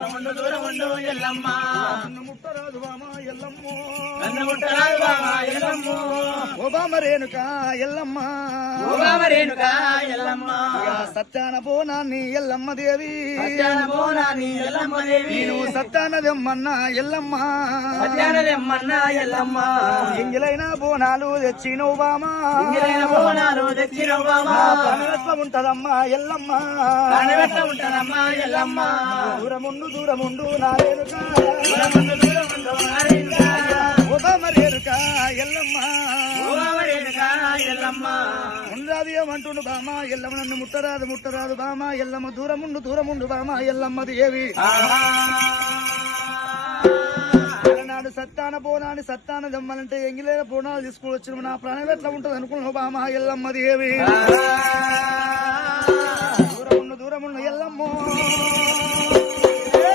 దూరముండు ఎల్లమ్మ నన్ను ముట్టరాదు బామా ఎల్లమ్మో నన్ను ముట్టరాదు బామా ఎల్లమ్మ ఓ బామ రేణుక ఎల్లమ్మ ఓ బామ రేణుక ఎల్లమ్మ సత్యాన బోనాన్ని ఎల్లమ్మ దేవి సత్యాన బోనాన్ని ఎల్లమ్మ దేవి నువ్వు సత్యానదెమ్మన్న ఎల్లమ్మ సత్యానదెమ్మన్న ఎల్లమ్మ ఎంగిలైన బోనాలు తెచ్చినవు బామా ఎంగిలైన బోనాలు తెచ్చినవు బామా ప్రాణవెట్ల ఉంటదమ్మా ఎల్లమ్మ ప్రాణవెట్ల ఉంటదమ్మా ఎల్లమ్మ దూరముండు నా రేణుక దూరముండు నా రేణుక ఓ బామ రేణుక ఎల్లమ్మ ఓ బామ రేణుక ఎల్లమ్మ ఉండరాదు ఏమంటుండు బామ ఎల్లమ్మ నన్ను ముట్టరాదు బామ ఎల్లమ్మ దూరముండు బామ ఎల్లమ్మ దేవి నాడు సత్తాన బోనాన్ని సత్తాన దమ్మలంటే ఎంగిలేన బోనాలు తీసుకుని వచ్చిన నా ప్రాణం ఎట్లా ఉంటది అనుకున్నావు బామ ఎల్లమ్మ దేవి దూరముండు ఎల్లమ్మ